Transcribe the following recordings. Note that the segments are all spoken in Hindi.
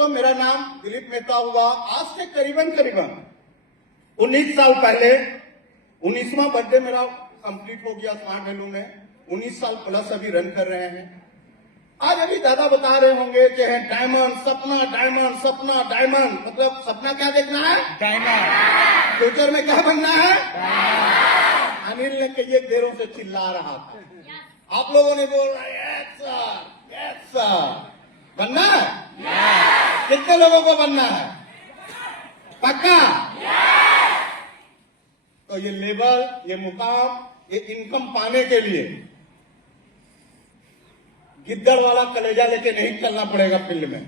दोस्तों, मेरा नाम दिलीप मेहता हुआ। आज से करीबन 19 साल पहले 19वां बर्थडे मेरा कंप्लीट हो गया स्मार्ट वैल्यू में। 19 साल प्लस अभी रन कर रहे हैं। आज अभी दादा बता रहे होंगे कि है डायमंड सपना, डायमंड सपना, डायमंड मतलब सपना क्या देखना है? डायमंड। फ्यूचर में क्या बनना है? अनिल ने कई देरों से चिल्ला रहा था, आप लोगों ने बोल रहा है यस सर, यस सर। बनना है? कितने लोगों को बनना है? पक्का? तो ये लेवल, ये मुकाम, ये इनकम पाने के लिए गिद्दड़ वाला कलेजा लेके नहीं चलना पड़ेगा फील्ड में,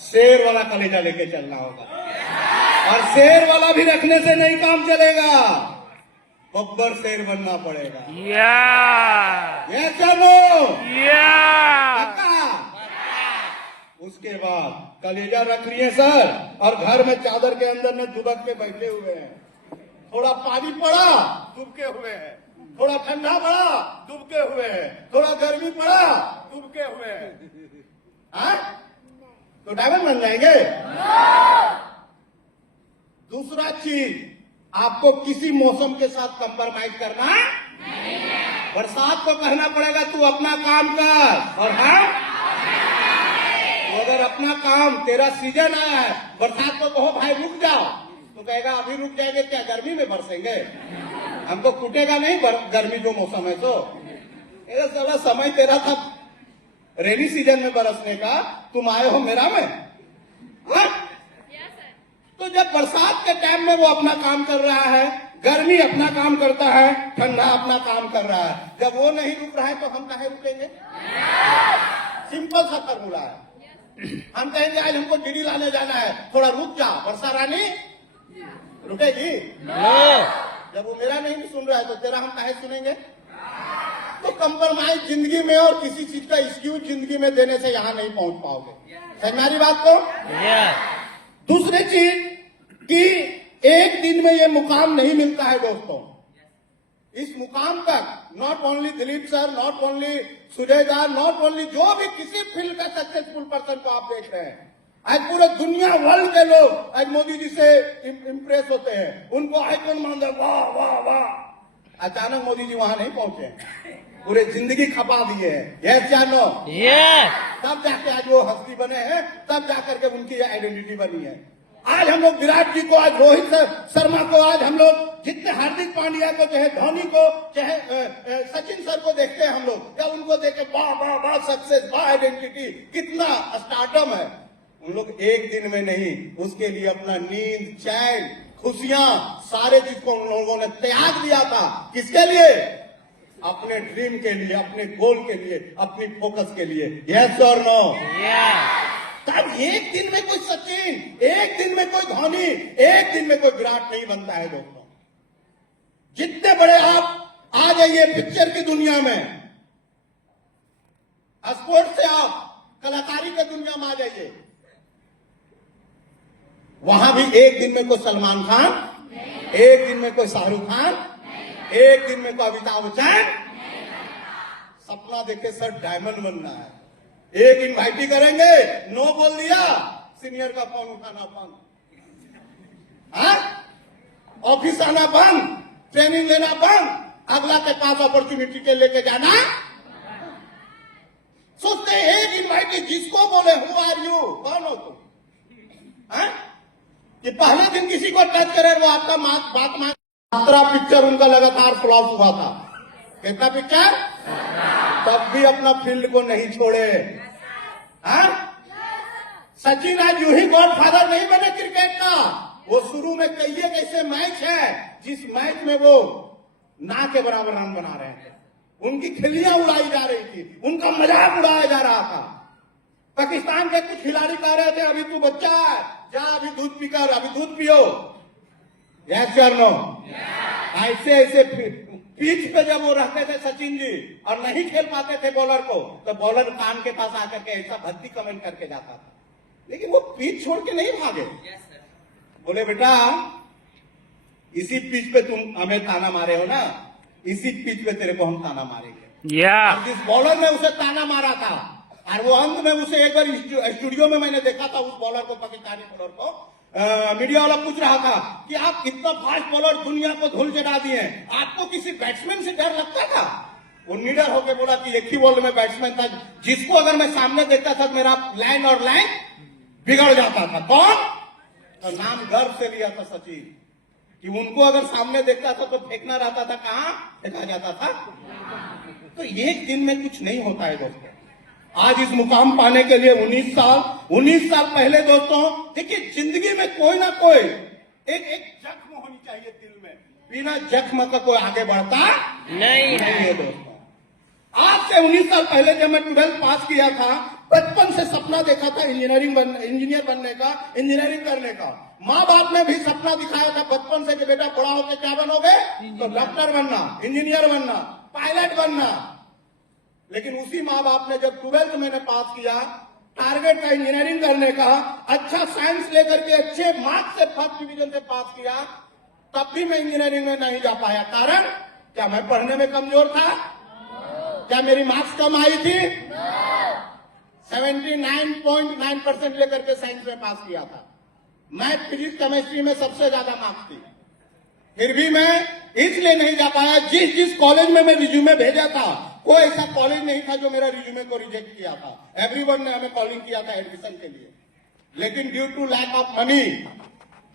शेर वाला कलेजा लेके चलना होगा। और शेर वाला भी रखने से नहीं काम चलेगा, बब्बर शेर बनना पड़ेगा। ये चलो उसके बाद कलेजा रख लिए सर, और घर में चादर के अंदर में दुबक के बैठे हुए हैं। थोड़ा पानी पड़ा डूबके हुए हैं, थोड़ा ठंडा पड़ा डूबके हुए हैं, थोड़ा गर्मी पड़ा डूबके हुए हैं। तो डायमंड बन जाएंगे। दूसरा चीज, आपको किसी मौसम के साथ कंप्रोमाइज करना नहीं है। बरसात को कहना पड़ेगा तू अपना काम कर, और हम तो अगर अपना काम, तेरा सीजन आया है, बरसात को कहो भाई रुक जाओ, तो कहेगा अभी रुक जाएंगे क्या, गर्मी में बरसेंगे? हमको कूटेगा नहीं गर्मी जो मौसम है। तो ये साला समय तेरा था रेनी सीजन में बरसने का, तुम आए हो मेरा में। तो जब बरसात के टाइम में वो अपना काम कर रहा है, गर्मी अपना काम करता है, ठंडा अपना काम कर रहा है, जब वो नहीं रुक रहा है तो हम काहे रुकेंगे? सिंपल सा फॉर्मूला है। हम कहेंगे आज हमको डीडी लाने जाना है, थोड़ा रुक जा, वर्षा रानी रुकेगी? जब वो मेरा नहीं सुन रहा है तो तेरा हम काहे सुनेंगे? तो कंप्रोमाइज जिंदगी में और किसी चीज का एक्सक्यूज जिंदगी में देने से यहां नहीं पहुंच पाओगे। समझ मेरी बात को? दूसरी चीज कि एक दिन में ये मुकाम नहीं मिलता है दोस्तों। इस मुकाम तक not only Dilip sir, not only सुजयदार, नॉट ओनली जो भी किसी फील्ड का सक्सेसफुल पर्सन को आप देख रहे हैं, आज पूरे दुनिया वर्ल्ड के लोग आज मोदी जी से इम्प्रेस होते हैं, उनको आइकन मानते, वाह वाह वाह। अचानक मोदी जी वहां नहीं पहुंचे, पूरे जिंदगी खपा दिए हैं। यस या नो? तब जाके आज वो हस्ती बने हैं, तब जाकर के उनकी आइडेंटिटी बनी है। आज हम लोग विराट जी को, आज रोहित शर्मा को, आज हम लोग जितने हार्दिक पांड्या को, चाहे धोनी को, चाहे सचिन सर को देखते हैं हम लोग, या उनको देख के वाह वाह वाह सक्सेस, वाह आइडेंटिटी, कितना स्टार्डम है। उन लोग एक दिन में नहीं, उसके लिए अपना नींद, चैन, खुशियां, सारे चीज को उन लोगों ने त्याग दिया था। किसके लिए? अपने ड्रीम के लिए, अपने गोल के लिए, अपनी फोकस के लिए। यस और नो? तब एक दिन में कोई सचिन, एक दिन में कोई धोनी, एक दिन में कोई विराट नहीं बनता है दोस्तों। जितने बड़े आप आ जाइए पिक्चर की दुनिया में, स्पोर्ट्स से आप कलाकारी की दुनिया में आ जाइए, वहां भी एक दिन में कोई सलमान खान, एक दिन में कोई शाहरुख खान, एक दिन में कोई अमिताभ बच्चन। सपना देखे सर डायमंड बनना है, एक इनवाइट ही करेंगे, नो बोल दिया, सीनियर का फोन उठाना बंद, ऑफिस आना बंद, ट्रेनिंग लेना बंद, अगला के पास अपॉर्चुनिटी के लेके जाना। सोचते एक इनवाइट जिसको बोले हु आर यू, कौन हो तुम, कि पहले दिन किसी को टच करे वो आपका बात मान। 17 पिक्चर उनका लगातार फ्लॉप हुआ था। कितना पिक्चर? तब भी अपना फील्ड को नहीं छोड़े। सचिन आज यूं ही गॉडफादर नहीं बने क्रिकेट का। वो शुरू में कई ऐसे मैच है जिस मैच में वो ना के बराबर रन बना रहे थे, उनकी खिल्लियां उड़ाई जा रही थी, उनका मजाक उड़ाया जा रहा था। पाकिस्तान के कुछ खिलाड़ी कह रहे थे अभी तू बच्चा है, जा अभी दूध पीकर, अभी दूध पियो। यस या नो? ऐसे ऐसे पिच पे जब वो रहते थे सचिन जी और नहीं खेल पाते थे बॉलर को, तो बॉलर कान के पास आकर के ऐसा भद्दी कमेंट करके जाता था, लेकिन वो पिच छोड़ के नहीं भागे। बोले बेटा इसी पिच पे तुम हमें ताना मारे हो ना, इसी पिच पे तेरे को हम ताना मारेंगे। जिस बॉलर ने उसे ताना मारा था और वो अंत में उसे एक बार स्टूडियो में मैंने देखा था, उस बॉलर को, पाकिस्तानी बॉलर को, मीडिया वाला पूछ रहा था कि आप इतना फास्ट बॉलर दुनिया को धूल चढ़ा दिए, आपको किसी बैट्समैन से डर लगता था? वो निडर होकर बोला कि एक ही बॉल में बैट्समैन था जिसको अगर मैं सामने देखता था मेरा लाइन और लाइन बिगड़ जाता था। कौन? तो नाम गर्व से लिया था सचिन, कि उनको अगर सामने देखता था तो फेंकना रहता था, कहां फेंका जाता था। तो एक दिन में कुछ नहीं होता है दोस्तों। आज इस मुकाम पाने के लिए 19 साल पहले दोस्तों, देखिए जिंदगी में कोई ना कोई एक जख्म होनी चाहिए दिल में, बिना जख्म का कोई आगे बढ़ता नहीं है दोस्तों। आज से 19 साल पहले जब मैं 12th पास किया था, बचपन से सपना देखा था इंजीनियर बनने का, इंजीनियरिंग करने का। माँ बाप ने भी सपना दिखाया था बचपन से कि बेटा बड़ा होकर क्या बनोगे, तो डॉक्टर बनना, इंजीनियर बनना, पायलट बनना। लेकिन उसी माँ बाप ने जब 12th मैंने पास किया, टारगेट था इंजीनियरिंग करने का, अच्छा साइंस लेकर के अच्छे मार्क्स से फर्स्ट डिवीजन से पास किया, तब भी मैं इंजीनियरिंग में नहीं जा पाया। कारण क्या मैं पढ़ने में कमजोर था? क्या मेरी मार्क्स कम आई थी? 79.9% लेकर के साइंस में पास किया था। मैथ, फिजिक्स, केमिस्ट्री में सबसे ज्यादा मार्क्स थी। फिर भी मैं इसलिए नहीं जा पाया, जिस कॉलेज में मैं रिज्यूमे भेजा था, कोई ऐसा कॉलेज नहीं था जो मेरा रिज्यूमे को रिजेक्ट किया था। एवरीवन ने हमें कॉलिंग किया था एडमिशन के लिए, लेकिन due to lack of money,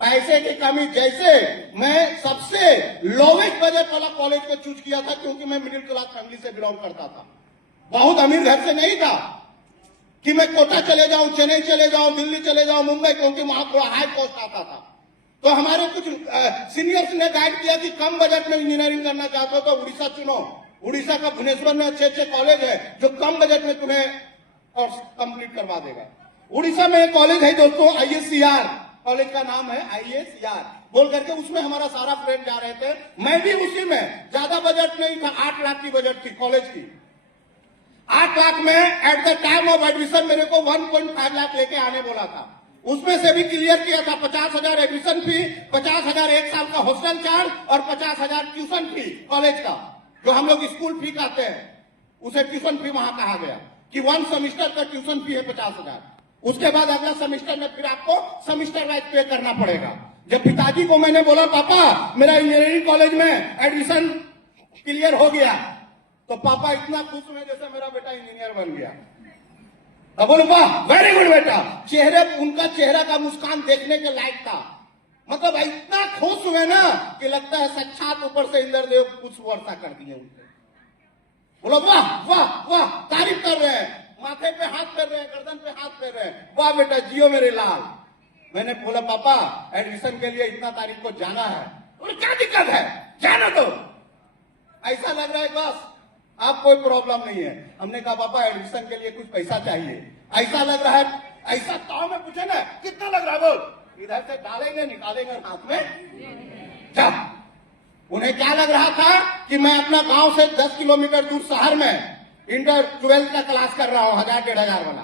पैसे की कमी, जैसे मैं सबसे लोवेस्ट बजट वाला कॉलेज को चूज किया था, क्योंकि मैं मिडिल क्लास फैमिली से बिलोंग करता था, बहुत अमीर घर से नहीं था कि मैं कोटा चले जाऊं, चेन्नई चले जाऊं, दिल्ली चले जाऊं, मुंबई, क्योंकि वहां थोड़ा हाई कॉस्ट आता था। तो हमारे कुछ सीनियर्स ने गाइड किया कि कम बजट में इंजीनियरिंग करना चाहते हो तो उड़ीसा चुनो। उड़ीसा का भुवनेश्वर में अच्छे कॉलेज है जो कम बजट में तुम्हें कोर्स कंप्लीट करवा देगा। उड़ीसा में एक कॉलेज है दोस्तों, ISCR, कॉलेज का नाम है ISCR बोल करके, उसमें हमारा सारा फ्रेंड जा रहे थे, मैं भी उसी में। ज्यादा बजट नहीं था, 8 लाख की बजट थी कॉलेज की। 8 लाख में at the time of admission मेरे को 1.5 लाख लेके आने बोला था। उसमें से भी क्लियर किया था 50,000 एडमिशन फी, 50,000 एक साल का हॉस्टल चार्ज और 50,000 ट्यूशन फी कॉलेज का, जो हम लोग स्कूल फी कहते हैं, उसे ट्यूशन फी वहां कहा गया कि 1 सेमिस्टर का ट्यूशन फी है 50,000। उसके बाद अगला सेमिस्टर में फिर आपको सेमिस्टर वाइज पे करना पड़ेगा। जब पिताजी को मैंने बोला पापा मेरा इंजीनियरिंग कॉलेज में एडमिशन क्लियर हो गया, तो पापा इतना खुश हुए जैसे मेरा बेटा इंजीनियर बन गया। अब बोलो वाह वेरी गुड बेटा, उनका चेहरा का मुस्कान देखने के लायक था। मतलब इतना खुश हुए ना कि लगता है साक्षात ऊपर से इंद्रदेव कुछ वर्षा कर दिए उनसे। बोलो वाह वाह वाह, तारीफ कर रहे हैं, माथे पे हाथ कर रहे हैं, गर्दन पे हाथ कर रहे हैं, वाह बेटा जियो मेरे लाल। मैंने बोला पापा एडमिशन के लिए इतना तारीख को जाना है, और क्या दिक्कत है, जाना दो। ऐसा लग रहा है बस आप कोई प्रॉब्लम नहीं है। हमने कहा पापा एडमिशन के लिए कुछ पैसा चाहिए। ऐसा लग रहा है, ऐसा ताव में पूछे ना कितना लग रहा है, बोल इधर से डालेंगे निकालेंगे हाथ में। जब उन्हें क्या लग रहा था कि मैं अपना गांव से 10 किलोमीटर दूर शहर में इंटर 12th का क्लास कर रहा हूं, 1,000-1,500 वाला।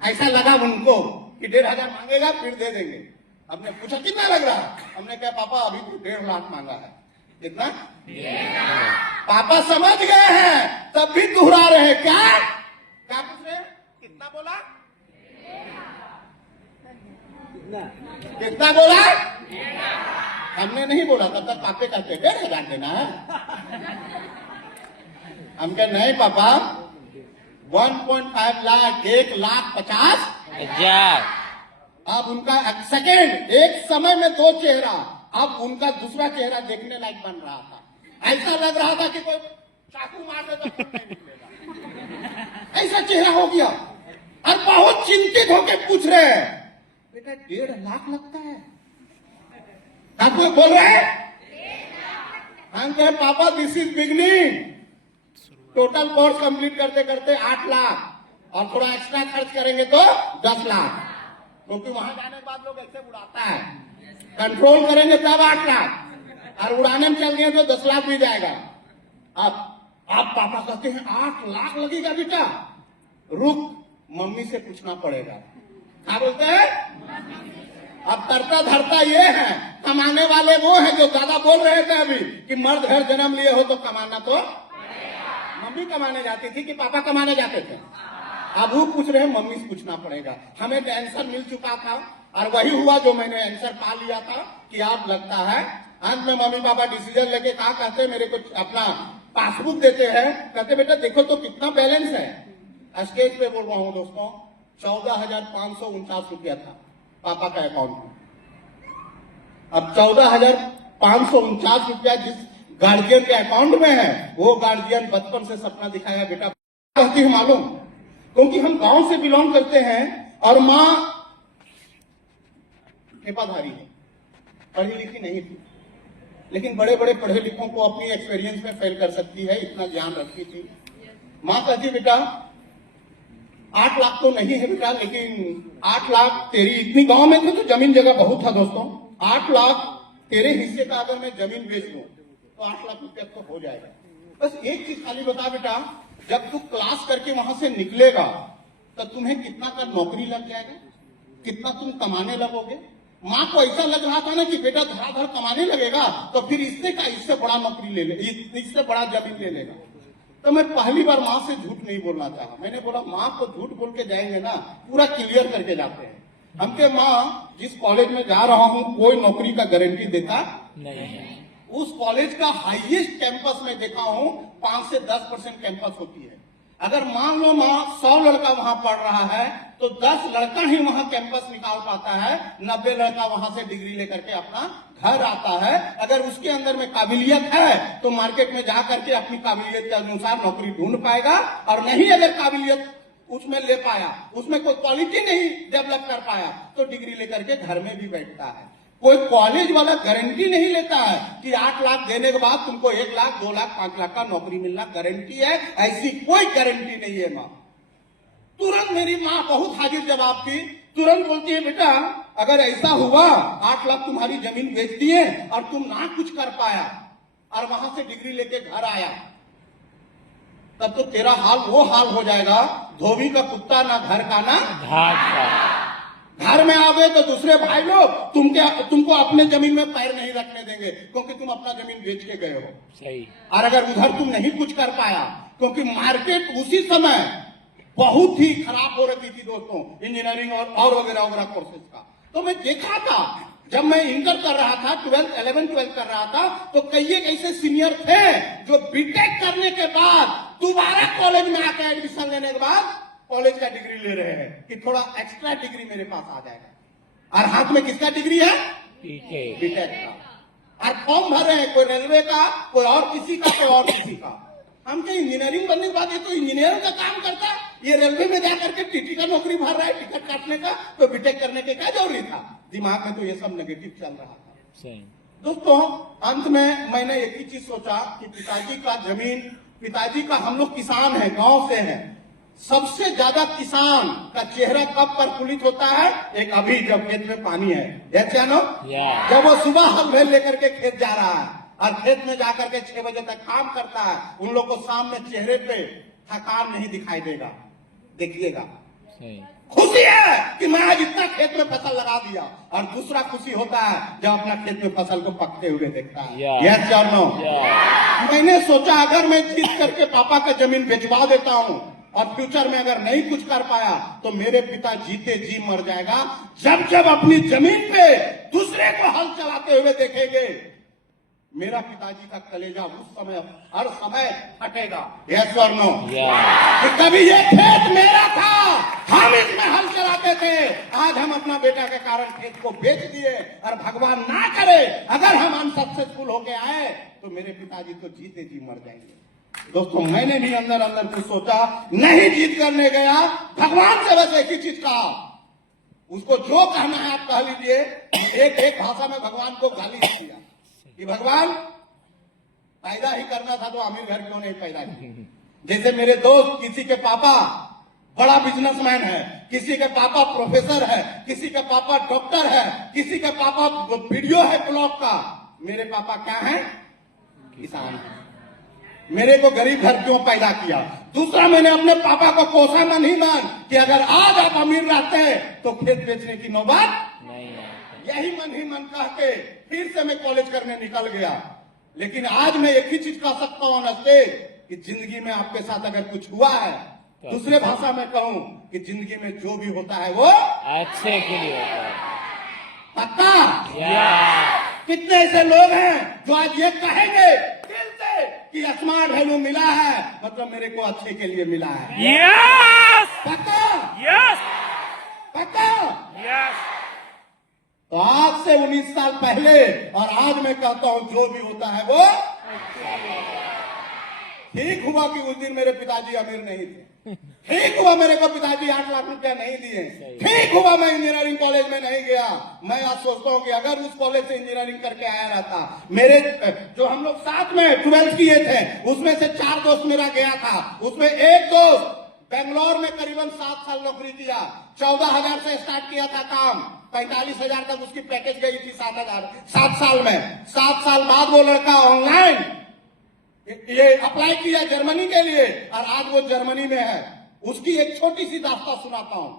ऐसा लगा उनको कि 1,500 मांगेगा फिर दे देंगे। हमने पूछा कितना लग रहा है, हमने कहा पापा अभी तो 1.5 लाख मांगा है। कितना? पापा समझ गए हैं, तब भी दोहरा रहे हैं। क्या पूछ रहे हैं? कितना बोला? कितना बोला? हमने नहीं बोला, तब तक पापे कहते 1,500 देना है। हम कहे नहीं पापा 1.5 लाख, 1,50,000। अब उनका सेकेंड, एक समय में 2 चेहरा, अब उनका दूसरा चेहरा देखने लायक बन रहा था। ऐसा लग रहा था कि कोई चाकू मार दे तो खून नहीं निकलेगा, ऐसा चेहरा हो गया। और बहुत चिंतित होकर पूछ रहे हैं बेटा 1.5 लाख लगता है? आपको बोल रहे हैं? हम कहे पापा this is beginning, total course complete करते करते 8 लाख और थोड़ा एक्स्ट्रा खर्च करेंगे तो 10 लाख, क्योंकि वहां जाने के बाद लोग ऐसे उड़ाता है, कंट्रोल करेंगे तब 8 लाख, और उड़ाने में चल गए तो 10 लाख भी जाएगा। अब पापा कहते हैं 8 लाख लगेगा बेटा, रुक मम्मी से पूछना पड़ेगा। क्या बोलते हैं? अब करता धरता ये है, कमाने वाले वो है जो दादा बोल रहे थे अभी कि मर्द घर जन्म लिए हो तो कमाना तो। मम्मी कमाने जाती थी कि पापा कमाने जाते थे? अब वो पूछ रहे हैं, मम्मी से पूछना पड़ेगा। हमें तो आंसर मिल चुका था और वही हुआ जो मैंने आंसर पा लिया था कि आप लगता है। अंत में मम्मी पापा डिसीजन लेके कहा कहते मेरे को अपना पासबुक देते हैं, कहते बेटा देखो तो कितना बैलेंस है। स्टेज पे बोल रहा हूँ दोस्तों, 14,549 रुपया था पापा का अकाउंट में। अब 14,549 रुपया जिस गार्जियन के अकाउंट में है, वो गार्जियन बचपन से सपना दिखाएगा बेटा कहती है मालूम, क्योंकि हम गांव से बिलोंग करते हैं और माँ पेपाधारी है, पढ़ी लिखी नहीं थी, लेकिन बड़े बड़े पढ़े लिखों को अपनी एक्सपीरियंस में फेल कर सकती है, इतना ज्ञान रखती थी। माँ कहती बेटा 8 लाख तो नहीं है बेटा, लेकिन 8 लाख तेरी, इतनी गांव में थे तो जमीन जगह बहुत था दोस्तों, 8 लाख तेरे हिस्से का अगर मैं जमीन बेच दूं तो 8 लाख रुपया तो हो जाएगा। बस एक चीज खाली बता बेटा, जब तू क्लास करके वहां से निकलेगा तो तुम्हें कितना का नौकरी लग जाएगा, कितना तुम कमाने लगोगे। माँ को ऐसा लग रहा था ना कि बेटा धड़ाधड़ कमाने लगेगा तो फिर इससे बड़ा नौकरी ले ले, इससे बड़ा जमीन ले लेगा। तो मैं पहली बार माँ से झूठ नहीं बोलना चाहा। मैंने बोला माँ को झूठ बोल के जाएंगे ना, पूरा क्लियर करके जाते हैं। हमके माँ जिस कॉलेज में जा रहा हूँ कोई नौकरी का गारंटी देता नहीं है। उस कॉलेज का हाईएस्ट कैंपस में देखा हूँ 5 से 10% कैंपस होती है। अगर मान लो माँ 100 लड़का वहां पढ़ रहा है तो 10 लड़का ही वहां कैंपस निकाल पाता है, 90 लड़का वहां से डिग्री लेकर के अपना घर आता है। अगर उसके अंदर में काबिलियत है तो मार्केट में जा करके अपनी काबिलियत के अनुसार नौकरी ढूंढ पाएगा, और नहीं अगर काबिलियत उसमें ले पाया, उसमें कोई क्वालिटी नहीं डेवलप कर पाया तो डिग्री लेकर के घर में भी बैठता है। कोई कॉलेज वाला गारंटी नहीं लेता है कि 8 लाख देने के बाद तुमको 1 लाख 2 लाख 5 लाख का नौकरी मिलना गारंटी है, ऐसी कोई गारंटी नहीं है। माँ तुरंत, मेरी माँ बहुत हाजिर जवाब थी, तुरंत बोलती है बेटा अगर ऐसा हुआ 8 लाख तुम्हारी जमीन बेच दिए और तुम ना कुछ कर पाया और वहां से डिग्री लेके घर आया, तब तो तेरा हाल वो हाल हो जाएगा, धोबी का कुत्ता ना घर का ना घाट का। घर में आओगे तो दूसरे भाई लोग तुमको अपने जमीन में पैर नहीं रखने देंगे क्योंकि तुम अपना जमीन बेच के गए हो। सही। और अगर उधर तुम नहीं कुछ कर पाया, क्योंकि मार्केट उसी समय बहुत ही खराब हो रही थी दोस्तों, इंजीनियरिंग और वगैरह वगैरह कोर्सेज का। तो मैं देखा था जब मैं इंटर कर रहा था, 11th 12th कर रहा था, तो कई एक ऐसे सीनियर थे जो बीटेक करने के बाद दोबारा कॉलेज में आकर एडमिशन लेने के बाद कॉलेज का डिग्री ले रहे हैं कि थोड़ा एक्स्ट्रा डिग्री मेरे पास आ जाएगा। और हाथ में किसका डिग्री है? बीटेक का। और फॉर्म भर रहे हैं, कोई रेलवे का, कोई और किसी का, कोई और किसी का। हम क्या इंजीनियरिंग बनने के बाद ये तो इंजीनियर का काम करता है, ये रेलवे में जाकर के टीटी का नौकरी भर रहा है टिकट काटने का, तो बीटेक करने के क्या जरूरी था। दिमाग में तो ये सब नेगेटिव चल रहा था। दोस्तों अंत में मैंने एक ही चीज सोचा कि पिताजी का जमीन, पिताजी का, हम लोग किसान है, गांव से है, सबसे ज्यादा किसान का चेहरा कब प्रफुल्लित होता है? एक अभी जब खेत में पानी है, जब वो सुबह हल बैल लेकर के खेत जा रहा है और खेत में जाकर के 6 बजे तक काम करता है, उन लोग को शाम में चेहरे पे थकान नहीं दिखाई देगा। देखिएगा, खुशी है कि मैं आज इतना खेत में फसल लगा दिया, और दूसरा खुशी होता है जब अपना खेत में फसल को पकते हुए देखता है। यस और नो? मैंने सोचा अगर मैं जीत करके पापा का जमीन बेचवा देता हूँ और फ्यूचर में अगर नहीं कुछ कर पाया तो मेरे पिता जीते जी मर जाएगा। जब जब अपनी जमीन पे दूसरे को हल चलाते हुए देखेंगे, मेरा पिताजी का कलेजा उस समय हर समय फटेगा। यस और नो? कि कभी ये खेत मेरा था, हम इसमें हल चलाते थे, आज हम अपना बेटा के कारण खेत को बेच दिए, और भगवान ना करे अगर हम अनसक्सेसफुल होके आए तो मेरे पिताजी तो जीते जी मर जाएंगे। दोस्तों मैंने भी अंदर अंदर कुछ सोचा, नहीं जीत करने गया, भगवान से बस एक ही चीज कहा, उसको जो कहना है आप कह लीजिए। एक भाषा में भगवान को गाली दिया कि भगवान पैदा ही करना था तो अमीर घर क्यों नहीं पैदा किया। जैसे मेरे दोस्त, किसी के पापा बड़ा बिजनेसमैन है, किसी के पापा प्रोफेसर है, किसी के पापा डॉक्टर है, किसी के पापा वीडियो है ब्लॉग का, मेरे पापा क्या है? किसान है। मेरे को गरीब घर क्यों पैदा किया? दूसरा, मैंने अपने पापा को कोसा मन ही मान कि अगर आज आप अमीर रहते तो खेत बेचने की नौबत नहीं। यही मन ही मन कह के फिर से मैं कॉलेज करने निकल गया। लेकिन आज मैं एक ही चीज कह सकता हूं नस्ते कि जिंदगी में आपके साथ अगर कुछ हुआ है दूसरे भाषा में कहूं कि जिंदगी में जो भी होता है वो अच्छे के लिए होता है। पक्का। यस। कितने ऐसे लोग हैं जो आज ये कहेंगे दिल से कि स्मार्ट वैल्यू मिला है मतलब मेरे को अच्छे के लिए मिला है। यस। पक्का। यस। पक्का। यस। तो आज से 19 साल पहले और आज मैं कहता हूं जो भी होता है वो ठीक हुआ कि उस दिन मेरे पिताजी अमीर नहीं थे। ठीक हुआ मेरे को पिताजी 8 लाख रुपया नहीं दिए। ठीक हुआ मैं इंजीनियरिंग कॉलेज में नहीं गया। मैं आज सोचता हूँ कि अगर उस कॉलेज से इंजीनियरिंग करके आया रहता, मेरे जो हम लोग साथ में 12th किए थे उसमें से 4 दोस्त मेरा गया था, उसमें एक दोस्त बेंगलोर में करीबन 7 साल नौकरी किया, 14,000 से स्टार्ट किया था काम, 45,000 तक उसकी पैकेज गई थी 7 साल में। 7 साल बाद वो लड़का ऑनलाइन ये अप्लाई किया जर्मनी के लिए और आज वो जर्मनी में है। उसकी एक छोटी सी दास्तान सुनाता हूं।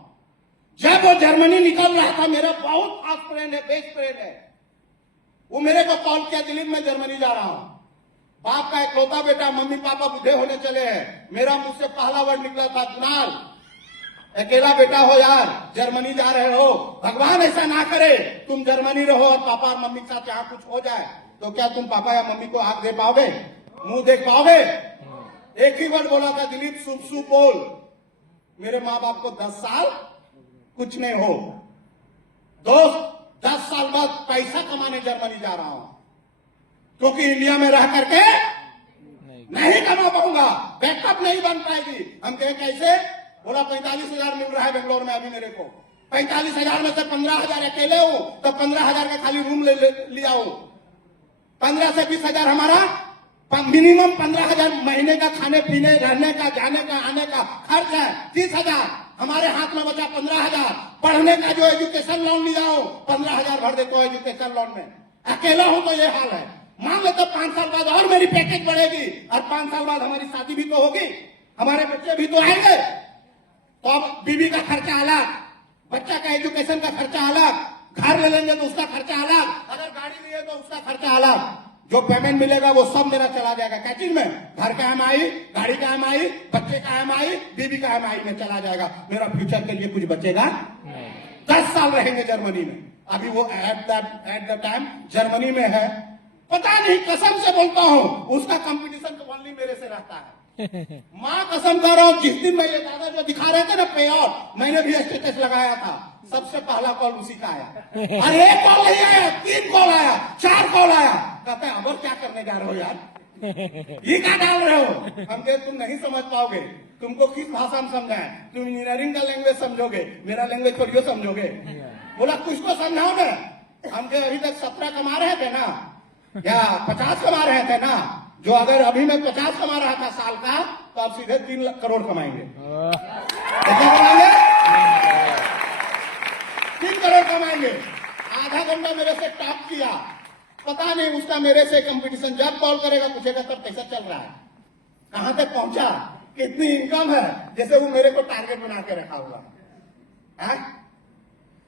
जब वो जर्मनी निकल रहा था, मेरा बहुत खास फ्रेंड है, बेस्ट फ्रेंड है, वो मेरे को कॉल किया, दिलीप मैं जर्मनी जा रहा हूं। बाप का इकलौता बेटा, मम्मी पापा बूढ़े होने चले हैं। मेरा मुंह से पहला वर्ड निकला था कुणाल, अकेला बेटा हो यार, जर्मनी जा रहे हो, भगवान ऐसा ना करे तुम जर्मनी रहो और पापा और मम्मी के साथ यहाँ कुछ हो जाए तो क्या तुम पापा या मम्मी को आंख दे पाओगे, मुंह देख पाओगे? एक ही वर्ड बोला था, दिलीप शुभ शुभ बोल। मेरे माँ बाप को 10 साल कुछ नहीं हो, दोस्त 10 साल बाद पैसा कमाने जर्मनी जा रहा हूं क्योंकि इंडिया में रह करके नहीं कमा पाऊंगा, बैकअप नहीं बन पाएगी। हम कहे कैसे? बोला 45,000 मिल रहा है बेंगलोर में अभी मेरे को, 45,000 में से 15,000 अकेले हूं तो 15,000 का खाली रूम ले लिया हूं, 15 से 20,000 हमारा मिनिमम 15,000 महीने का खाने पीने रहने का जाने का आने का खर्च है। 30,000 हमारे हाथ में बचा, 15,000 पढ़ने का जो एजुकेशन लोन लिया हो 15,000 भर देता हूं एजुकेशन लोन में। अकेला हूं तो ये हाल है। मान लो तो 5 साल बाद और मेरी पैकेज बढ़ेगी और 5 साल बाद हमारी शादी भी तो होगी, हमारे बच्चे भी तो आएंगे, तो अब बीवी का खर्चा अलग, बच्चा का एजुकेशन का खर्चा अलग, घर ले लेंगे तो उसका खर्चा अलग, अगर गाड़ी लिए तो उसका खर्चा अलग। जो पेमेंट मिलेगा वो सब मेरा चला जाएगा क्या चीज में? घर का EMI, गाड़ी का EMI, बच्चे का EMI, बीवी का EMI में चला जाएगा। मेरा फ्यूचर के लिए कुछ बचेगा? 10 साल रहेंगे जर्मनी में। अभी वो एट द टाइम जर्मनी में है, पता नहीं, कसम से बोलता हूं उसका कंपटीशन तो ओनली मेरे से रहता है। माँ कसम कर रहा हूं, जिस दिन मैं ये दादा जो दिखा रहे थे ना पे आउट, मैंने भी स्टेटस लगाया था, सबसे पहला कॉल उसी का आया। अरे 1 कॉल नहीं आया, 3 कॉल आया, 4 कॉल आया। कहते हैं अब क्या करने जा रहे हो यार, ये क्या डाल रहे हो? हम कहे तुम नहीं समझ पाओगे, तुमको किस भाषा में समझाएं, तुम इंजीनियरिंग का लैंग्वेज समझोगे, मेरा लैंग्वेज थोड़ी समझोगे। बोला कुछ तो समझाओ ना। हम कहे अभी तक 17 कमा रहे थे ना, या 50 कमा रहे थे ना, जो अगर अभी मैं 50 कमा रहा था साल का तो आप सीधे 3 करोड़ कमाएंगे। कितना कमाएंगे? 3 करोड़ कमाएंगे। आधा घंटा मेरे से टॉक किया, पता नहीं उसका मेरे से कंपटीशन, जब कॉल करेगा पूछेगा तब कैसा चल रहा है, कहां तक पहुंचा, कितनी इनकम है, जैसे वो मेरे को टारगेट बना के रखा हुआ है।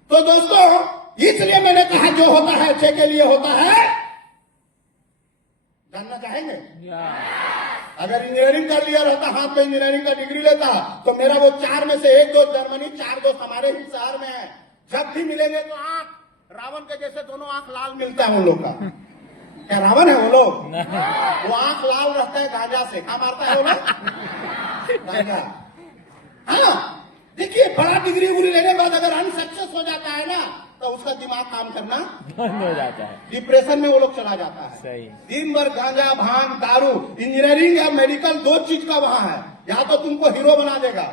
तो दोस्तों इसलिए मैंने कहा जो होता है अच्छे के लिए होता है। जानना चाहेंगे? अगर इंजीनियरिंग कर लिया रहता, हाथ में इंजीनियरिंग का डिग्री लेता, तो मेरा वो 4 में से 1 दोस्त जर्मनी, 4 दोस्त हमारे ही शहर में है। जब भी मिलेंगे तो आंख रावण के जैसे दोनों आंख लाल मिलता है उन लोग का। क्या रावण है वो लोग? वो आंख लाल रहता है गांजा से। क्या मारता है वो लोग? गांजा। हाँ देखिए, बड़ा डिग्री उग्री लेने के बाद अगर अनसक्सेस हो जाता है ना तो उसका दिमाग काम करना बंद हो जाता है, डिप्रेशन में वो लोग चला जाता है। सही। दिन भर गांजा भांग दारू। इंजीनियरिंग या मेडिकल 2 चीज का वहां है, या तो तुमको हीरो बना देगा,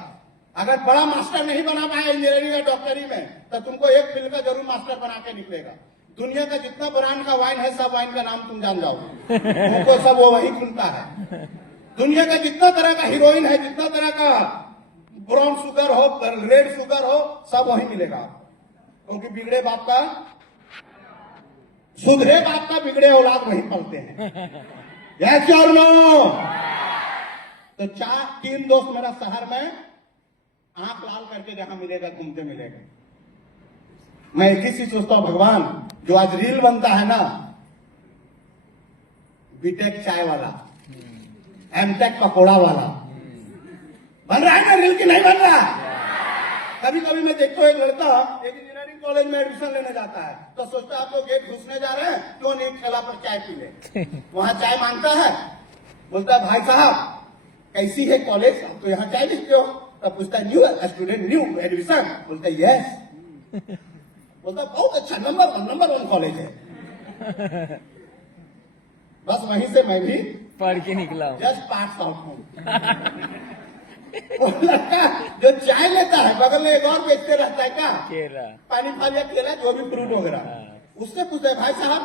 अगर बड़ा मास्टर नहीं बना पाया इंजीनियरिंग या डॉक्टरी में तो तुमको एक फील्ड का जरूर मास्टर बना के निकलेगा। दुनिया का जितना ब्रांड का वाइन है सब वाइन का नाम तुम जान जाओ, तुमको सब वो वही खुलता है। दुनिया का जितना तरह का हीरोइन है, जितना तरह का ब्राउन शुगर हो, रेड शुगर हो, सब वही मिलेगा। क्योंकि बिगड़े बाप का, सुधरे बाप का बिगड़े औलाद वही पलते हैं। यस और नो? तो 3 दोस्त मेरा शहर में आंख लाल करके जहां मिलेगा घूमते मिलेगा। मैं एक ही चीज सोचता हूं, भगवान जो आज रील बनता है ना, बीटेक चाय वाला, एमटेक पकौड़ा वाला, बन रहा है ना रील की नहीं बन रहा? कभी कभी मैं देखता हूँ एक लड़का एक इंजीनियरिंग कॉलेज में एडमिशन लेने जाता है तो सोचता है आप लोग गेट घुसने जा रहे हैं, क्यों नहीं ठेला पर चाय पी ले। वहां चाय मांगता है, बोलता है भाई साहब कैसी है कॉलेज, आप तो यहाँ चाय पीते हो। तब पूछता है न्यू स्टूडेंट, न्यू एडमिशन, बोलता है यस। बोलता बहुत अच्छा, नंबर 1 कॉलेज है। बस वहीं से मैं भी पढ़ के निकला हूँ। जस्ट पास आउट हूँ। वो लड़का जो चाय लेता है बगल में एक और बेचते रहता है क्या, केला, पानी फल या केला जो भी फ्रूट वगैरह। उससे पूछता है भाई साहब,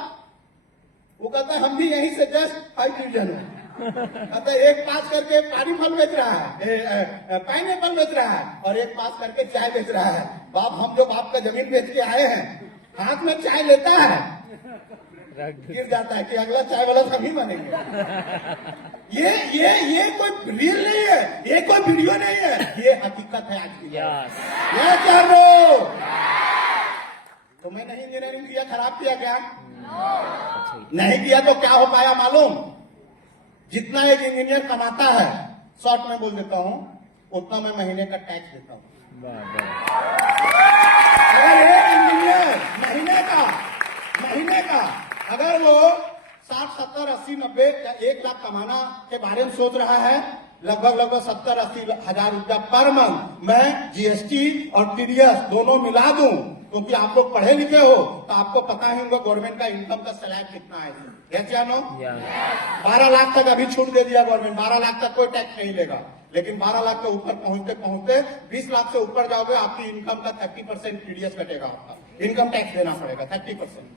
वो कहता है हम भी यहीं से जस्ट 5 डिवीजन है। कहता है एक पास करके पानी फल बेच रहा है, पाइनएप्पल बेच रहा है, और एक पास करके चाय बेच रहा है। बाप हम जो बाप का जमीन बेच के आए हैं, हाथ में चाय लेता है, गिर जाता है कि अगला चाय वाला हम ही बनेंगे। ये कोई रील नहीं है, ये कोई वीडियो नहीं है, ये हकीकत है आज की। ये चाहो तो मैं नहीं इंजीनियरिंग किया, खराब किया क्या? नहीं किया तो क्या हो पाया मालूम? जितना एक इंजीनियर कमाता है, शॉर्ट में बोल देता हूँ, उतना मैं महीने का टैक्स देता हूँ। अगर एक इंजीनियर महीने का अगर वो 60, 70, 80, 90 या 1 लाख कमाना के बारे में सोच रहा है, लगभग 70-80 हजार रुपया पर मंथ मैं जीएसटी और टीडीएस दोनों मिला दूं, क्योंकि आप लोग पढ़े लिखे हो तो आपको पता ही होगा गवर्नमेंट का इनकम का स्लैब कितना है। यस या नो? 12 लाख तक अभी छूट दे दिया गवर्नमेंट, 12 लाख तक कोई टैक्स नहीं लेगा। लेकिन 12 लाख के ऊपर पहुंचते 20 लाख से ऊपर जाओगे, आपकी इनकम का 30% टीडीएस कटेगा, आपका इनकम टैक्स देना पड़ेगा 30%।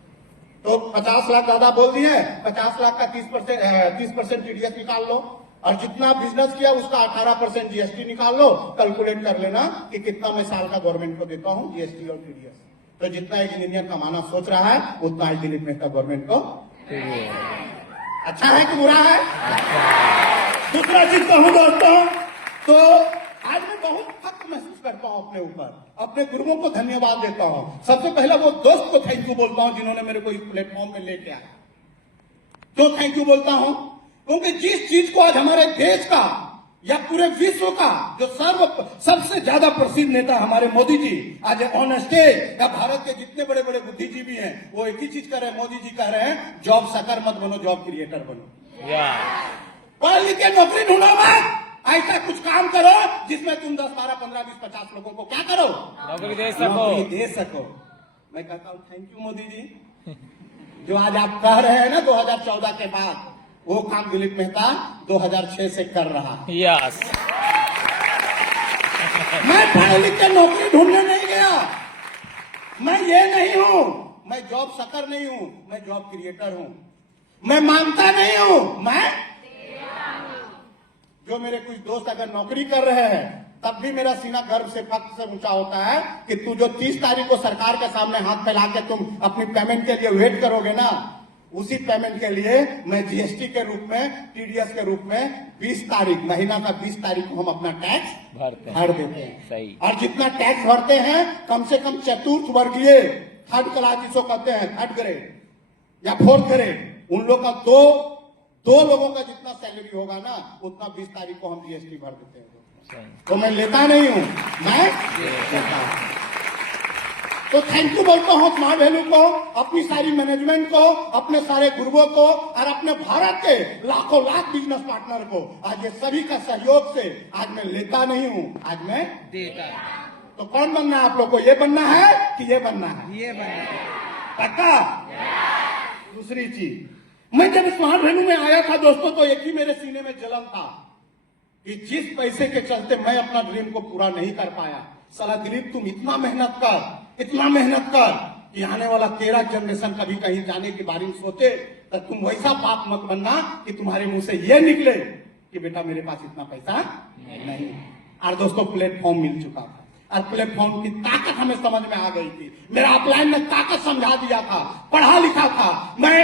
तो 50 लाख ज्यादा बोल दिए, 50 लाख का 30% टीडीएस निकाल लो, और जितना बिजनेस किया उसका 18% जीएसटी निकाल लो। कैलकुलेट कर लेना कि कितना मैं साल का गवर्नमेंट को देता हूँ जीएसटी और टीडीएस। तो जितना एक इंजीनियर कमाना सोच रहा है उतना ही दिलीप मेहता गवर्नमेंट को। अच्छा है कि बुरा है? दूसरा चीज कहूँ दोस्तों, तो आज मैं बहुत फख्र महसूस करता हूँ अपने ऊपर, अपने गुरुओं को धन्यवाद देता हूँ। सबसे पहले वो दोस्त को थैंक यू बोलता हूँ जिन्होंने मेरे को इस प्लेटफॉर्म में लेके आया। क्यों थैंक यू बोलता हूँ? क्योंकि जिस चीज को आज हमारे देश का या पूरे विश्व का जो सबसे ज्यादा प्रसिद्ध नेता हमारे मोदी जी आज ऑन स्टेज, या भारत के जितने बड़े बड़े बुद्धिजीवी हैं वो एक ही चीज कर रहे हैं, मोदी जी कह रहे हैं जॉब सकर मत बनो, जॉब क्रिएटर बनो। पढ़ लिख के नौकरी ढूंढो मत, ऐसा कुछ काम करो जिसमें तुम 10, 12, 15, 20, 50 लोगों को क्या करो, नौकरी दे सको। मैं कहता हूँ थैंक यू मोदी जी, जो आज आप कह रहे हैं ना 2014 के बाद, वो काम दिलीप मेहता 2006 से कर रहा है। यस। मैं पढ़ लिख के नौकरी ढूंढने नहीं गया, मैं ये नहीं हूँ, मैं जॉब सकर नहीं हूँ, मैं जॉब क्रिएटर हूँ। मैं मांगता नहीं हूँ, मैं जो मेरे कुछ दोस्त अगर नौकरी कर रहे हैं तब भी मेरा सीना गर्व से फख्र से ऊंचा होता है कि तू जो 30 तारीख को सरकार के सामने हाथ फैला के तुम अपनी पेमेंट के लिए वेट करोगे ना, उसी पेमेंट के लिए मैं जीएसटी के रूप में, टीडीएस के रूप में 20 तारीख, महीना का 20 तारीख को हम अपना टैक्स भर देते हैं। सही। और जितना टैक्स भरते हैं कम से कम चतुर्थ वर्गीय, 3rd क्लास जिसको कहते हैं, 3rd ग्रेड या 4th ग्रेड, उन लोग का दो लोगों का जितना सैलरी होगा ना उतना 20 तारीख को हम जीएसटी भर देते हैं। तो मैं लेता नहीं हूं, मैं लेता हूं। तो थैंक यू बोलता हूं स्मार्ट वैल्यू को, अपनी सारी मैनेजमेंट को, अपने सारे गुरुओं को, और अपने भारत के लाखों लाख बिजनेस पार्टनर को। आज ये सभी का सहयोग से आज मैं लेता नहीं हूं, आज मैं देता हूं। तो कौन बनना है आप लोग को? ये बनना है कि ये बनना है? ये बनना है। पक्का? दूसरी चीज, मैं जब स्मार्ट वैल्यू में आया था दोस्तों, तो एक ही मेरे सीने में जलन था कि जिस पैसे के चलते मैं अपना ड्रीम को पूरा नहीं कर पाया, साला दिलीप तुम इतना मेहनत कर कि आने वाला 13 जनरेशन कभी कहीं जाने के बारे में सोचे तो तुम वैसा बाप मत बनना कि तुम्हारे मुंह से ये निकले कि बेटा मेरे पास इतना पैसा नहीं। और दोस्तों प्लेटफॉर्म मिल चुका था, और प्लेटफॉर्म की ताकत हमें समझ में आ गई थी। मेरा अपलाइन ने ताकत समझा दिया था, पढ़ा लिखा था, मैं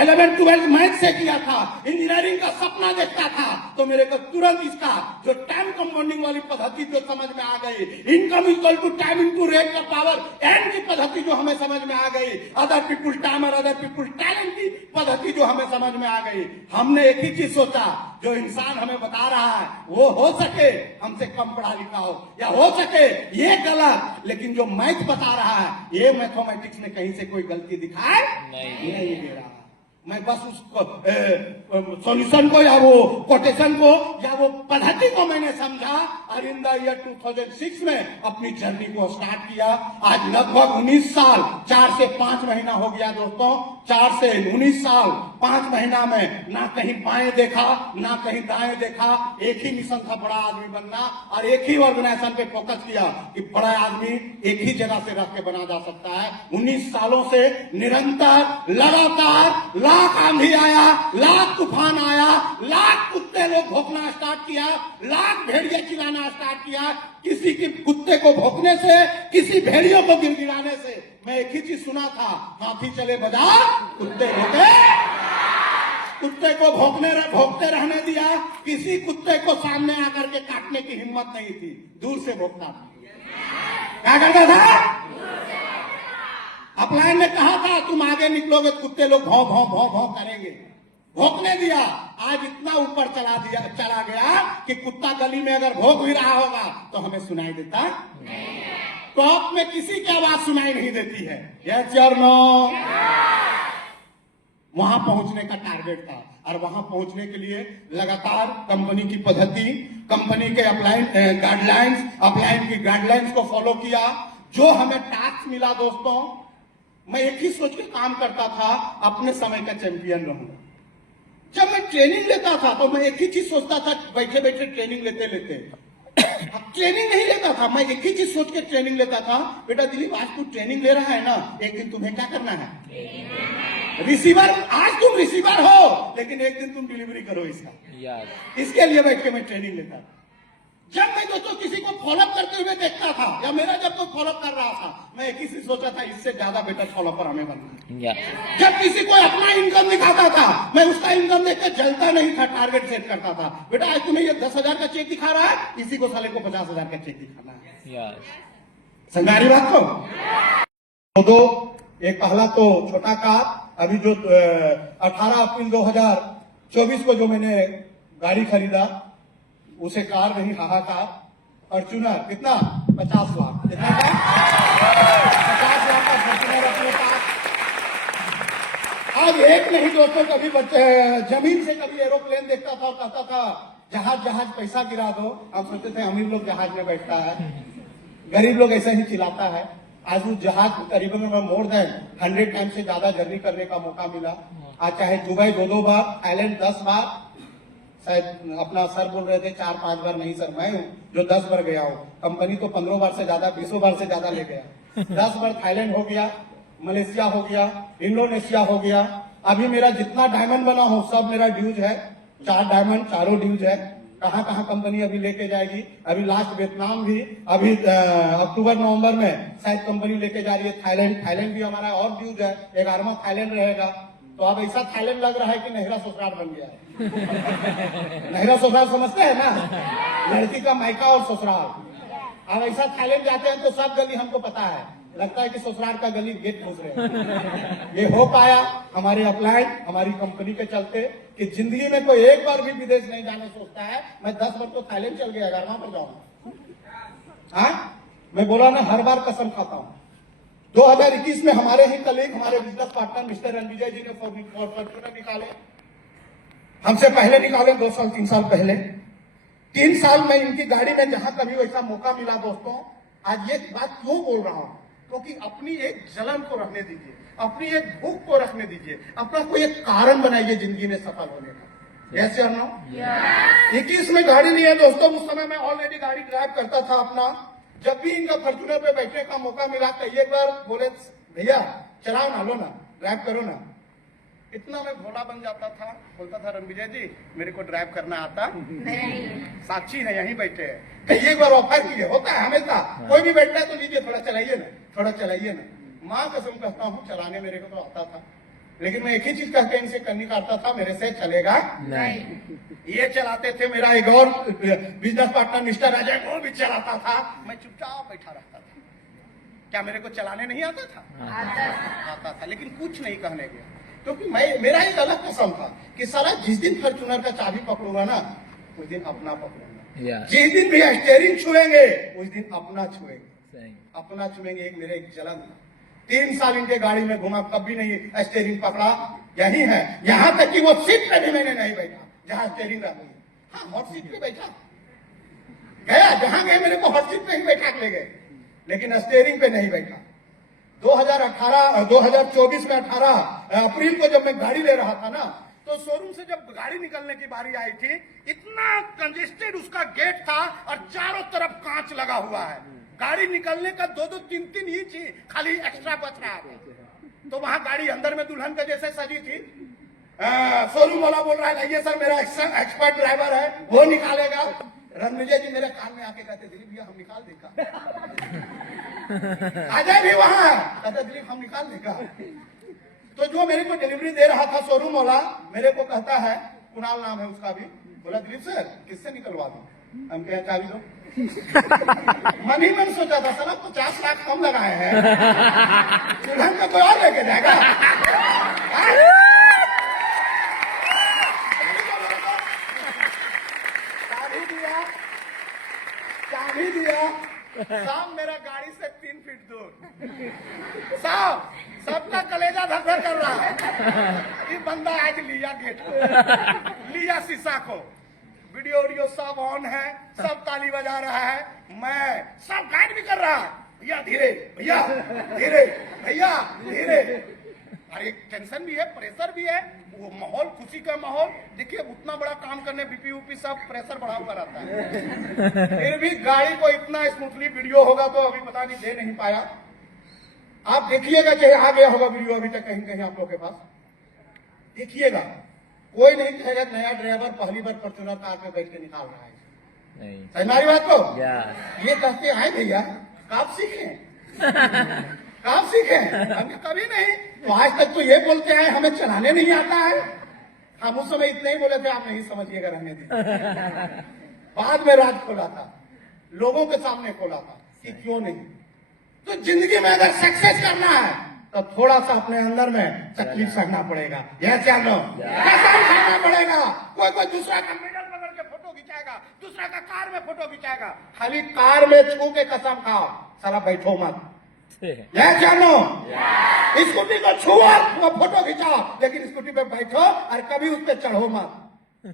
11th 12th मैथ से किया था, इंजीनियरिंग का सपना देखता था, तो मेरे को तुरंत इसका जो टाइम कंपाउंडिंग वाली पद्धति जो समझ में आ गई, income equal to time into rate का पावर एन की पद्धति जो हमें समझ में आ गई, अदर पीपुल टाइम और अदर पीपुल टैलेंट की पद्धति जो हमें समझ में आ गई। हमने एक ही चीज सोचा, जो इंसान हमें बता रहा है वो हो सके हमसे कम पढ़ा लिखा हो, या हो सके ये गलत, लेकिन जो मैथ बता रहा है ये मैथमेटिक्स में कहीं से कोई गलती दिखाई नहीं दे रहा। मैं बस उसको सॉल्यूशन को या वो कोटेशन को या वो पद्धति को मैंने समझा और इन द ईयर 2006 में अपनी जर्नी को स्टार्ट किया। आज लगभग 19 साल 4 से 5 महीना हो गया दोस्तों। 4 से 19 साल 5 महीना में ना कहीं बाएं देखा ना कहीं दाएं देखा। एक ही मिशन था, बड़ा आदमी बनना, और एक ही ऑर्गेनाइजेशन पे फोकस किया कि बड़ा आदमी एक ही जगह से रख के बना जा सकता है। 19 सालों से निरंतर लगातार लाख आंधी आया, लाख तूफान आया, लाख कुत्ते लोग भौंकना स्टार्ट किया, लाख भेड़िए चिल्लाना स्टार्ट किया। किसी के कुत्ते को भौंकने से, किसी भेड़ियों को गिड़गिड़ाने से मैं एक ही चीज सुना था, हाथी चले बाजार कुत्ते भौंके। कुत्ते को भौंकते रहने दिया, किसी कुत्ते को सामने आकर के काटने की हिम्मत नहीं थी, दूर से भौंकता था। क्या करता था? अपलाइन ने कहा था तुम आगे निकलोगे कुत्ते लोग भौं भौं भौं भौं करेंगे, भौंकने दिया। आज इतना ऊपर चला गया कि कुत्ता गली में अगर भौंक भी रहा होगा तो हमें सुनाई देता टॉप में किसी की आवाज सुनाई नहीं देती है। यस और नो? वहां पहुंचने का टारगेट था, और वहां पहुंचने के लिए लगातार कंपनी की पद्धति, कंपनी के अपलाइन की गाइडलाइंस को फॉलो किया। जो हमें टास्क मिला दोस्तों, मैं एक ही सोच के काम करता था, अपने समय का चैंपियन रहूंगा। जब मैं ट्रेनिंग लेता था तो मैं एक ही चीज सोचता था, बैठे बैठे ट्रेनिंग लेते अब ट्रेनिंग नहीं लेता था, मैं एक ही चीज सोच के ट्रेनिंग लेता था, बेटा दिलीप आज तू ट्रेनिंग ले रहा है ना, एक दिन तुम्हें क्या करना है? रिसीवर। आज तुम रिसीवर हो, लेकिन एक दिन तुम डिलीवरी करो इसका। इसके लिए बैठ के मैं ट्रेनिंग लेता था। जब मैं दोस्तों किसी को फॉलोअप करते हुए देखता था, या मेरा जब कोई फॉलोअप कर रहा था, मैं एक ही चीज सोचा था, इससे ज्यादा बेटर फॉलोअपर हमें बनना है। जब किसी को अपना इनकम दिखाता था, मैं उसका इनकम देखकर जलता नहीं था, टारगेट सेट करता था। बेटा आज तुम्हें ये 10,000 का चेक दिखा रहा है, इसी को साले को 50,000 का चेक दिखाना है। समझा रही बात को? दो एक पहला तो छोटा कार, अभी जो 18 अप्रैल 2024 को जो मैंने गाड़ी खरीदा, उसे कार नहीं हाहाकार, फॉर्च्यूनर। कितना? 50 लाख। कितना का? 50 लाख का फॉर्च्यूनर अपने पास। आज एक नहीं दोस्तों, कभी जमीन से कभी एरोप्लेन देखता था और कहता था जहाज पैसा गिरा दो। हम सोचते थे अमीर लोग जहाज में बैठता है, गरीब लोग ऐसा ही चिल्लाता है। आज उस जहाज करीबन में मोर देन 100 टाइम से ज्यादा जर्नी करने का मौका मिला। आज चाहे दुबई 2 बार, थाईलैंड 10 बार, शायद अपना सर बोल रहे थे 4-5 बार, नहीं सर मैं हूँ जो 10 बार गया हूँ। कंपनी तो 15 बार से ज्यादा, 20 बार से ज्यादा ले गया। 10 बार थाईलैंड हो गया, मलेशिया हो गया, इंडोनेशिया हो गया। अभी मेरा जितना डायमंड बना हो सब मेरा ड्यूज है, 4 डायमंड, चारों ड्यूज है। कहाँ कहाँ कंपनी अभी लेके जाएगी। अभी लास्ट वियतनाम भी, अभी अक्टूबर नवंबर में शायद कंपनी लेके जा रही है। थाईलैंड भी हमारा और ड्यूज है, 11वां थाईलैंड रहेगा। तो अब ऐसा थाईलैंड लग रहा है कि नहरा ससुराल बन गया है। नहरा ससुराल समझते हैं ना, लड़की का मायका और ससुराल। अब ऐसा थाईलैंड जाते हैं तो सब गली हमको पता है, लगता है कि ससुराल का गली गेट घुस रहे हैं। ये हो पाया हमारे अपलाइन, हमारी कंपनी के चलते, कि जिंदगी में कोई एक बार भी विदेश नहीं जाना सोचता है। मैं 10 बार तो थाईलैंड चल गया, 11वां पर जाऊंगा। हाँ, मैं बोला ना, हर बार कसम खाता हूँ। 2021 में हमारे ही कलीग, हमारे बिजनेस पार्टनर मिस्टर रणविजय जी ने फॉर्च्यूनर निकाले। हमसे पहले निकाले, 2 साल 3 साल पहले। 3 साल में इनकी गाड़ी में जहां कभी वैसा मौका मिला दोस्तों। आज ये बात क्यों बोल रहा हूं? क्योंकि अपनी एक जलन को रखने दीजिए, अपनी एक भूख को रखने दीजिए, अपना कोई एक कारण बनाइए जिंदगी में सफल होने का। यस और नो? 21 में गाड़ी ली है दोस्तों। उस समय मैं ऑलरेडी गाड़ी ड्राइव करता था अपना। जब भी इनका फॉर्च्यूनर पे बैठने का मौका मिला तो एक बार बोले, भैया चलाओ ना, लो ना, ड्राइव करो ना। इतना मैं भोला बन जाता था, बोलता था रणविजय जी मेरे को ड्राइव करना आता नहीं। साक्षी है यहीं बैठे हैं, कई एक बार ऑफर किए, होता है हमेशा, कोई भी बैठता है तो लीजिए थोड़ा चलाइए ना, थोड़ा चलाइए ना। माँ कसम कहता हूँ चलाने मेरे को तो आता था, लेकिन मैं एक ही चीज कहकर इनसे करनी करता था, मेरे से चलेगा नहीं। ये चलाते थे, मेरा एक और बिजनेस पार्टनर मिस्टर अजय वो भी चलाता था, मैं चुपचाप बैठा रहता था। क्या मेरे को चलाने नहीं आता था? आता था, लेकिन कुछ नहीं कहने गया। क्योंकि मेरा एक अलग कसम था कि साला जिस दिन फॉर्च्यूनर का चाबी पकड़ूंगा ना उस दिन अपना पकड़ूंगा, जिस दिन भी स्टीयरिंग छुएंगे उस दिन अपना छुएंगे, अपना छुएंगे। एक मेरे एक जलन था, 3 साल इनके गाड़ी में घुमा, कभी नहीं स्टीयरिंग पकड़ा। यही है, यहाँ तक कि वो सीट पे भी मैंने नहीं बैठा जहां स्टीयरिंग रहती है। हाँ, हॉट सीट पे बैठा गया, जहां गए मेरे को हॉट सीट पे ही बैठा ले गए, लेकिन स्टीयरिंग पे नहीं बैठा। 2024 में 18 अप्रैल को जब मैं गाड़ी ले रहा था ना, तो शोरूम से जब गाड़ी निकलने की बारी आई थी, इतना कंजेस्टेड उसका गेट था और चारों तरफ कांच लगा हुआ है। गाड़ी निकलने का 2-2, 3-3 इंच ही खाली एक्स्ट्रा बच रहा है। तो वहां गाड़ी अंदर में दुल्हन के जैसे सजी थी। शोरूम वाला बोल रहा है ये सर मेरा एक्सपर्ट ड्राइवर है, वो निकालेगा। रणविजय जी मेरे कान में आके कहते दिलीप भैया हम निकाल देगा। अजय भी वहां कहते दिलीप हम निकाल देगा। तो जो मेरे को डिलीवरी दे रहा था शोरूम वाला, मेरे को कहता है, कुणाल नाम है उसका भी, बोला दिलीप सर किससे निकलवा दूं? हम कहे चाबी दो। मन ही मन सोचा था साला 50 लाख कम लगाए हैं, दुल्हन को कोई और लेके जाएगा। चाबी दिया, साहब मेरा गाड़ी से 3 फीट दूर, साहब सबका कलेजा धक धक कर रहा है। ये बंदा आज लिया गेट को, लिया शीशा को, वीडियो सब ऑन है, सब ताली बजा रहा है, मैं सब गाइड भी कर रहा है, भैया धीरे, भैया धीरे, भैया धीरे। अरे टेंशन भी है, प्रेशर भी है, वो माहौल खुशी का माहौल। देखिए उतना बड़ा काम करने बीपी ऊपी सब प्रेशर बढ़ा हुआ रहता है, फिर भी गाड़ी को इतना स्मूथली वीडियो होगा तो अभी पता नहीं दे नहीं पाया। आप देखिएगा चाहे आ गया होगा वीडियो अभी तक कहीं कहीं आप लोग के पास, देखिएगा। कोई नहीं कहेगा नया ड्राइवर पहली बार फॉर्च्यूनर कार में बैठ के निकाल रहा है। सही हमारी बात को ये कहते आए भैया कब सीखे, कब सीखे? हम कभी नहीं। तो आज तक तो ये बोलते हैं हमें चलाने नहीं आता है। हम उस समय इतने ही बोले थे, आप नहीं समझिएगा, रहने दीजिए। बाद में राज खोला था, लोगों के सामने खोला था कि क्यों नहीं। तो जिंदगी में अगर सक्सेस करना है तो थोड़ा सा अपने अंदर में तकलीफ सहना पड़ेगा, यह चलो कसम खाना पड़ेगा। कोई दूसरा का मेडल पकड़ के फोटो खिंचाएगा, दूसरा का कार में फोटो खिंचाएगा, खाली कार में छू के कसम खाओ, साला बैठो मत। यह जानो, स्कूटी को छुओ वो फोटो खिंचाओ, लेकिन स्कूटी पे बैठो और कभी उस पर चढ़ो मत।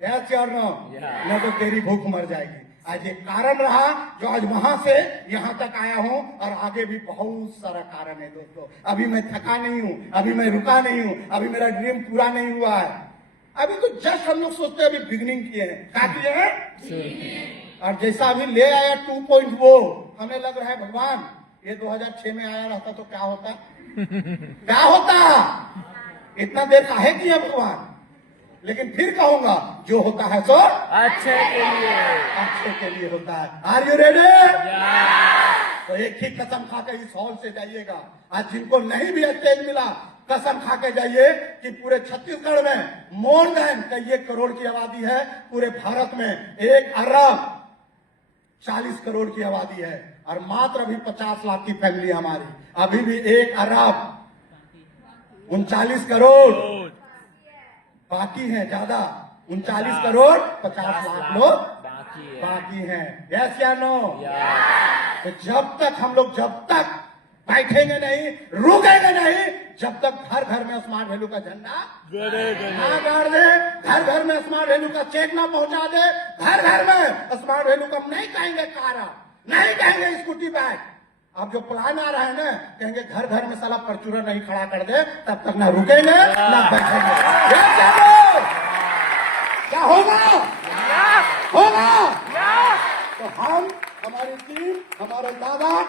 यह जानो, न तो तेरी भूख मर जाएगी। आज एक कारण रहा जो आज वहां से यहाँ तक आया हूँ, और आगे भी बहुत सारा कारण है दोस्तों। अभी मैं थका नहीं हूँ, अभी मैं रुका नहीं हूँ, अभी मेरा ड्रीम पूरा नहीं हुआ है। अभी तो जस्ट हम लोग सोचते हैं अभी बिगिनिंग किए हैं, क्या किए हैं। और जैसा अभी ले आया 2.0, हमें लग रहा है भगवान ये 2006 में आया रहता तो क्या होता, क्या होता। इतना देर काहे किया भगवान। लेकिन फिर कहूंगा जो होता है सो अच्छे के लिए, अच्छे के लिए होता है। Are you ready? तो एक ही कसम खा के इस हॉल से जाइएगा। आज जिनको नहीं भी स्टेज मिला, कसम खा के जाइए कि पूरे छत्तीसगढ़ में मोर देन 1 करोड़ की आबादी है, पूरे भारत में 1 अरब 40 करोड़ की आबादी है, और मात्र अभी 50 लाख की फैमिली हमारी। अभी भी 1 अरब 39 करोड़ बाकी है, ज्यादा 39 करोड़ 50 लाख लोग बाकी हैं। यस या नो? तो जब तक हम लोग जब तक बैठेंगे नहीं, रुकेंगे नहीं, जब तक घर घर में स्मार्ट वैल्यू का झंडा ना गाड़ दे, घर घर में स्मार्ट वैल्यू का चेक ना पहुंचा दे, घर घर में स्मार्ट वैल्यू का नहीं कहेंगे कारा, नहीं कहेंगे स्कूटी बैग। अब जो प्लान आ रहा है ना, कहेंगे घर घर में साला फॉर्च्यूनर नहीं खड़ा कर दे, तब तक ना रुकेंगे ना बैठेंगे। क्या होगा? होगा। तो हम, हमारी टीम, हमारे दादा